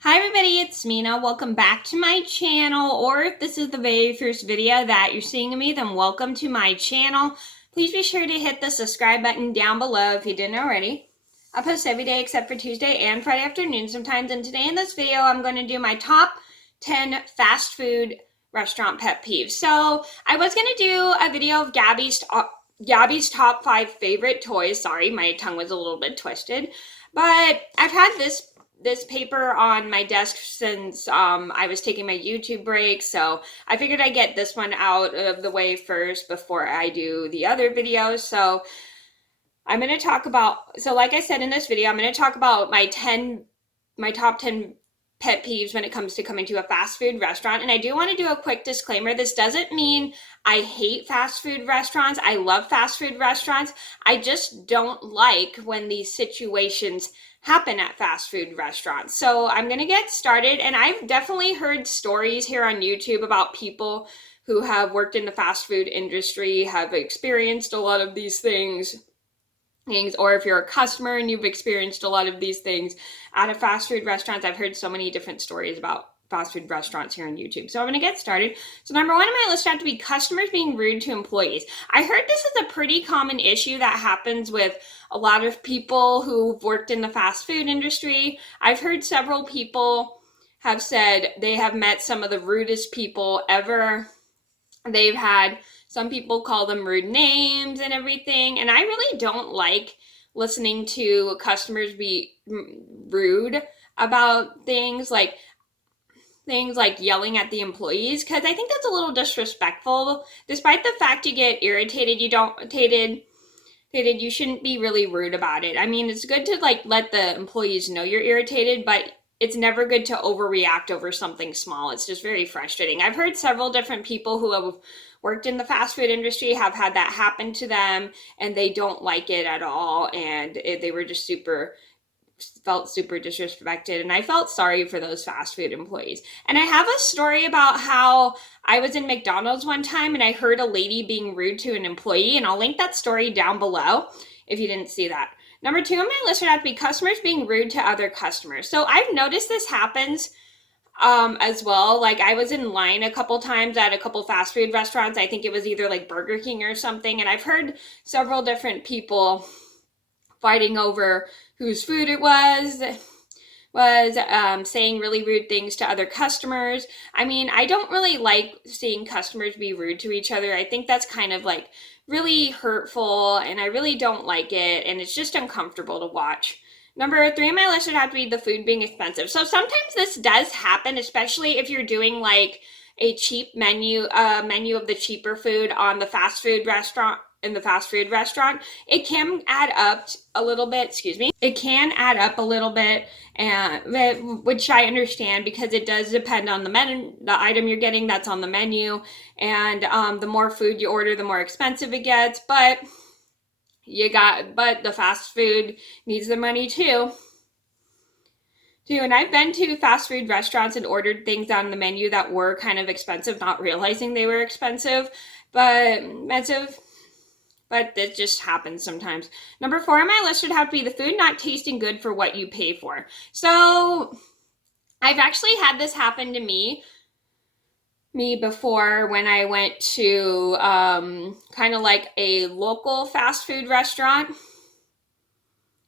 Hi everybody, it's Mena. Welcome back to my channel, or if this is the very first video that you're seeing of me, then welcome to my channel. Please be sure to hit the subscribe button down below if you didn't already. I post every day except for Tuesday and Friday afternoon sometimes, and today in this video I'm going to do my top 10 fast food restaurant pet peeves. So I was going to do a video of Gabby's top 5 favorite toys. Sorry, my tongue was a little bit twisted. But I've had this paper on my desk since I was taking my YouTube break, so I figured I'd get this one out of the way first before I do the other videos. So I'm going to talk about, so like I said in this video, I'm going to talk about my top 10 pet peeves when it comes to coming to a fast food restaurant. And I do want to do a quick disclaimer. This doesn't mean I hate fast food restaurants. I love fast food restaurants. I just don't like when these situations happen at fast food restaurants. So I'm going to get started. And I've definitely heard stories here on YouTube about people who have worked in the fast food industry, have experienced a lot of these things, or if you're a customer and you've experienced a lot of these things at a fast food restaurants. I've heard so many different stories about fast food restaurants here on YouTube. So I'm going to get started. So number one on my list had to be customers being rude to employees. I heard this is a pretty common issue that happens with a lot of people who've worked in the fast food industry. I've heard several people have said they have met some of the rudest people ever. They've had some people call them rude names and everything, and I really don't like listening to customers be rude about things like yelling at the employees, because I think that's a little disrespectful. Despite the fact you get irritated, you shouldn't be really rude about it. I mean, it's good to let the employees know you're irritated, but it's never good to overreact over something small. It's just very frustrating. I've heard several different people who have worked in the fast food industry have had that happen to them, and they don't like it at all, and they were just felt super disrespected, and I felt sorry for those fast food employees. And I have a story about how I was in McDonald's one time and I heard a lady being rude to an employee, and I'll link that story down below if you didn't see that. Number two on my list would have to be customers being rude to other customers. So I've noticed this happens as well. Like, I was in line a couple times at a couple fast food restaurants. I think it was either like Burger King or something, and I've heard several different people fighting over whose food it was saying really rude things to other customers. I mean, I don't really like seeing customers be rude to each other. I think that's kind of like really hurtful, and I really don't like it, and it's just uncomfortable to watch. Number three on my list would have to be the food being expensive. So sometimes this does happen, especially if you're doing like a cheap menu of the cheaper food on the fast food restaurant. In the fast food restaurant, it can add up a little bit. It can add up a little bit, and which I understand, because it does depend on the item you're getting that's on the menu, and the more food you order, the more expensive it gets. But the fast food needs the money too. And I've been to fast food restaurants and ordered things on the menu that were kind of expensive, not realizing they were expensive, but that just happens sometimes. Number four on my list would have to be the food not tasting good for what you pay for. So I've actually had this happen to me before when I went to kind of like a local fast food restaurant.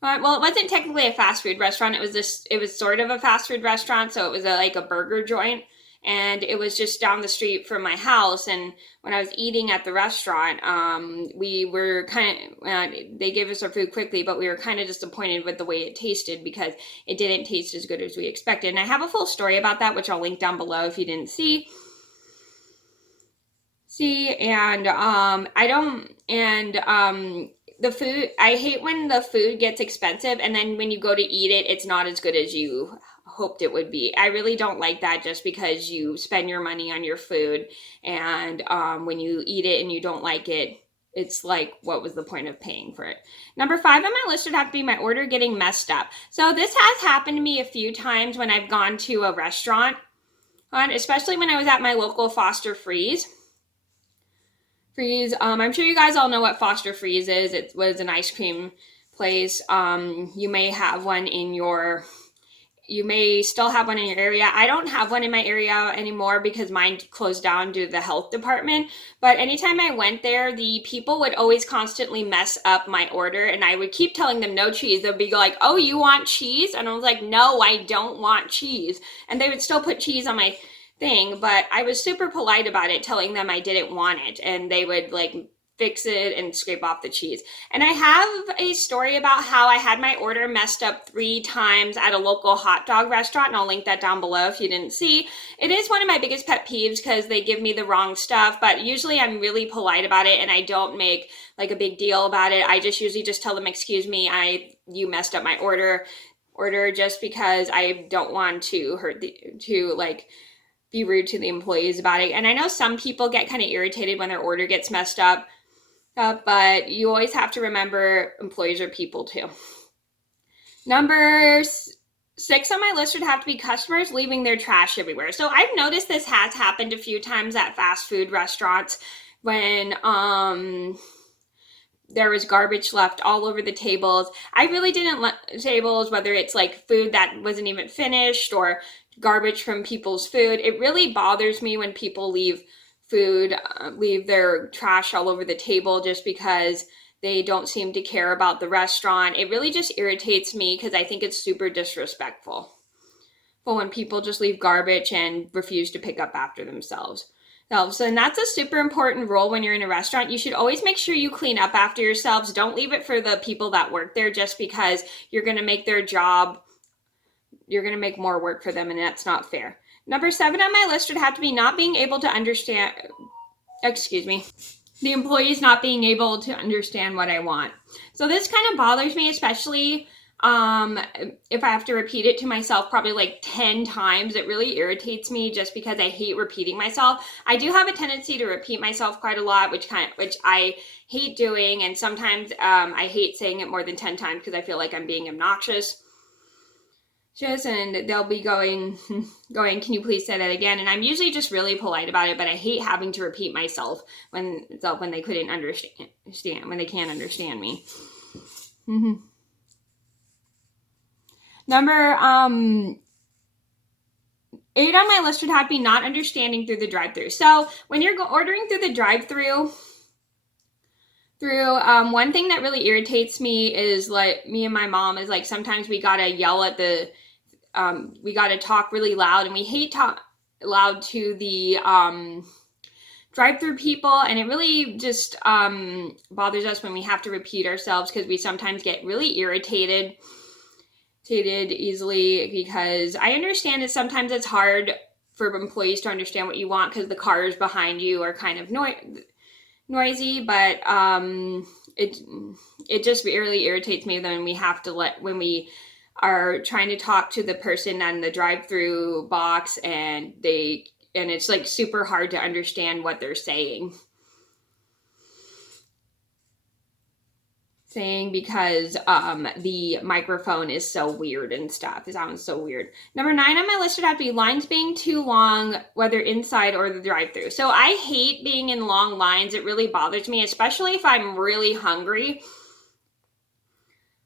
Well, it wasn't technically a fast food restaurant. It was sort of a fast food restaurant. So it was like a burger joint, and it was just down the street from my house. And when I was eating at the restaurant, we were they gave us our food quickly, but we were kind of disappointed with the way it tasted, because it didn't taste as good as we expected. And I have a full story about that, which I'll link down below if you didn't see. The food, I hate when the food gets expensive and then when you go to eat it, it's not as good as you hoped it would be. I really don't like that, just because you spend your money on your food, and when you eat it and you don't like it, it's like, what was the point of paying for it? Number five on my list would have to be my order getting messed up. So this has happened to me a few times when I've gone to a restaurant, especially when I was at my local Foster Freeze. I'm sure you guys all know what Foster Freeze is. It was an ice cream place. You may have one in your you may still have one in your area. I don't have one in my area anymore because mine closed down due to the health department. But anytime I went there, the people would always constantly mess up my order, and I would keep telling them no cheese. They'd be like, "Oh, you want cheese?" And I was like, "No, I don't want cheese." And they would still put cheese on my thing, but I was super polite about it, telling them I didn't want it, and they would like fix it and scrape off the cheese. And I have a story about how I had my order messed up 3 times at a local hot dog restaurant, and I'll link that down below if you didn't see. It is one of my biggest pet peeves because they give me the wrong stuff, but usually I'm really polite about it and I don't make like a big deal about it. I just usually just tell them, "Excuse me, you messed up my order," just because I don't want to be rude to the employees about it. And I know some people get kind of irritated when their order gets messed up, but you always have to remember employees are people too. Number 6 on my list would have to be customers leaving their trash everywhere. So I've noticed this has happened a few times at fast food restaurants when there was garbage left all over the tables. I really didn't like tables, whether it's like food that wasn't even finished or garbage from people's food. It really bothers me when people leave their trash all over the table just because they don't seem to care about the restaurant. It really just irritates me because I think it's super disrespectful. But when people just leave garbage and refuse to pick up after themselves. And that's a super important rule when you're in a restaurant. You should always make sure you clean up after yourselves. Don't leave it for the people that work there just because you're going to make their job, you're going to make more work for them, and that's not fair. Number 7 on my list would have to be not being able to understand, the employees not being able to understand what I want. So this kind of bothers me, especially if I have to repeat it to myself probably like 10 times. It really irritates me just because I hate repeating myself. I do have a tendency to repeat myself quite a lot, which I hate doing, and sometimes I hate saying it more than 10 times because I feel like I'm being obnoxious. And they'll be going, "Can you please say that again?" And I'm usually just really polite about it, but I hate having to repeat myself when they couldn't understand, when they can't understand me. Number 8 on my list would have to be not understanding through the drive-thru. So when you're ordering through the drive-thru, one thing that really irritates me is like me and my mom is like sometimes we gotta yell at we gotta talk really loud, and we hate talk loud to the drive-through people, and it really just bothers us when we have to repeat ourselves because we sometimes get really irritated easily, because I understand that sometimes it's hard for employees to understand what you want because the cars behind you are kind of noisy, but it just really irritates me when when we are trying to talk to the person on the drive-through box and it's like super hard to understand what they're saying because the microphone is so weird and stuff. It sounds so weird. Number 9 on my list would have to be lines being too long, whether inside or the drive-thru. So I hate being in long lines. It really bothers me, especially if I'm really hungry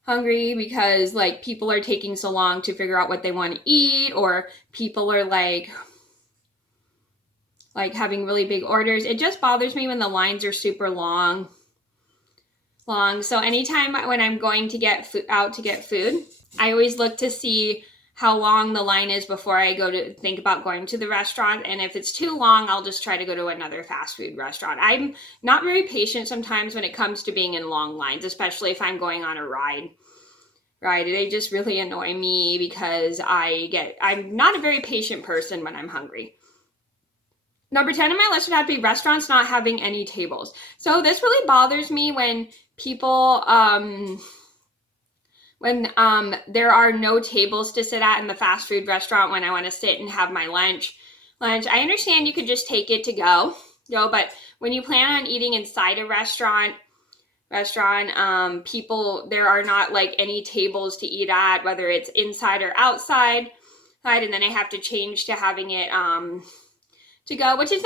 because like people are taking so long to figure out what they want to eat, or people are like having really big orders. It just bothers me when the lines are super long. So anytime when I'm going to get out to get food, I always look to see how long the line is before I go to think about going to the restaurant. And if it's too long, I'll just try to go to another fast food restaurant. I'm not very patient sometimes when it comes to being in long lines, especially if I'm going on a ride. They just really annoy me because I'm not a very patient person when I'm hungry. Number 10 on my list would have to be restaurants not having any tables. So this really bothers me when people, when there are no tables to sit at in the fast food restaurant when I want to sit and have my lunch. I understand you could just take it to go, but when you plan on eating inside a restaurant, there are not like any tables to eat at, whether it's inside or outside, and then I have to change to having it to go, which is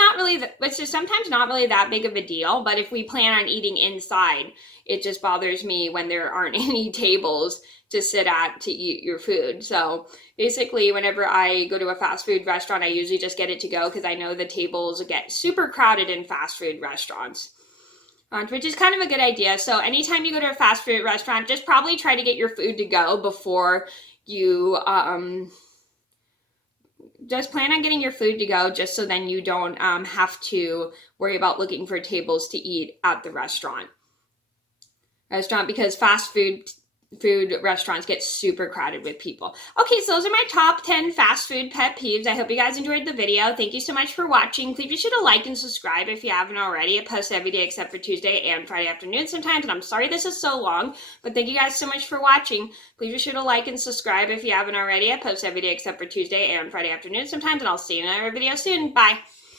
sometimes not really that big of a deal. But if we plan on eating inside, it just bothers me when there aren't any tables to sit at to eat your food. So basically, whenever I go to a fast food restaurant, I usually just get it to go because I know the tables get super crowded in fast food restaurants, which is kind of a good idea. So anytime you go to a fast food restaurant, just probably try to get your food to go before you just plan on getting your food to go, just so then you don't have to worry about looking for tables to eat at the restaurant, because fast food restaurants get super crowded with people. Okay, so those are my top 10 fast food pet peeves. I hope you guys enjoyed the video. Thank you so much for watching. Please be sure to like and subscribe if you haven't already. I post every day except for Tuesday and Friday afternoon sometimes, and I'm sorry this is so long, but thank you guys so much for watching. Please be sure to like and subscribe if you haven't already. I post every day except for Tuesday and Friday afternoon sometimes, and I'll see you in another video soon. Bye.